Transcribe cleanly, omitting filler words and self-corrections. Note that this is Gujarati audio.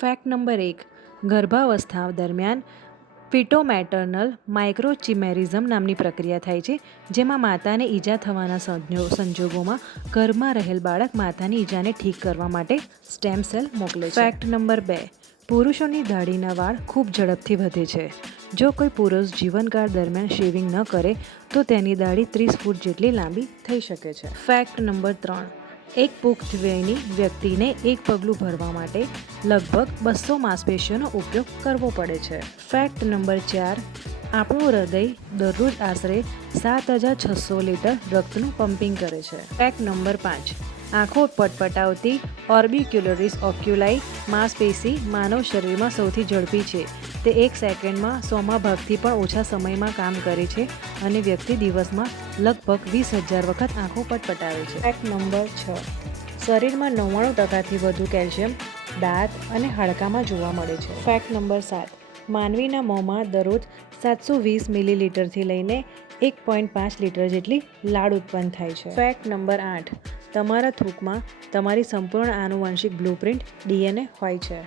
ફેક્ટ નંબર 1, ગર્ભાવસ્થા દરમિયાન ફિટોમેટર્નલ માઇક્રોચિમેરિઝમ નામની પ્રક્રિયા થાય છે, જેમાં માતાને ઈજા થવાના સંજોગોમાં ગર્ભમાં રહેલ બાળક માતાની ઈજાને ઠીક કરવા માટે સ્ટેમ સેલ મોકલે છે. ફેક્ટ નંબર 2, પુરુષોની દાઢીના વાળ ખૂબ ઝડપથી વધે છે. જો કોઈ પુરુષ જીવનકાળ દરમિયાન શેવિંગ ન કરે તો તેની દાઢી 30 ફૂટ જેટલી લાંબી થઈ શકે છે. ફેક્ટ નંબર 3, એક પુખ્ત વયની વ્યક્તિને એક પગલું ભરવા માટે લગભગ 200 માંસપેશીઓનો ઉપયોગ કરવો પડે છે. ફેક્ટ નંબર 4, આપણું હૃદય દરરોજ આશરે 7600 લીટર રક્તનું પમ્પિંગ કરે છે. ફેક્ટ નંબર 5, આંખો પટપટાવતી ઓર્બિક્યુલરિસ ઓક્યુલાઈ માંસપેશી માનવ શરીરમાં સૌથી ઝડપી છે. તે 1 સેકન્ડમાં 100મા ભાગથી પણ ઓછા સમયમાં કામ કરે છે અને વ્યક્તિ દિવસમાં લગભગ 20,000 વખત આંખો પટપટાવે છે. ફેક્ટ નંબર 6, શરીરમાં 99%થી વધુ કેલ્શિયમ દાંત અને હાડકામાં જોવા મળે છે. ફેક્ટ નંબર 7, માનવીના મોંમાં દરરોજ 720 મિલીલીટરથી લઈને 1.5 લીટર જેટલી લાળ ઉત્પન્ન થાય છે. ફેક્ટ નંબર 8, તમારા થૂંકમાં તમારી સંપૂર્ણ આનુવંશિક બ્લુપ્રિન્ટ DNA હોય છે.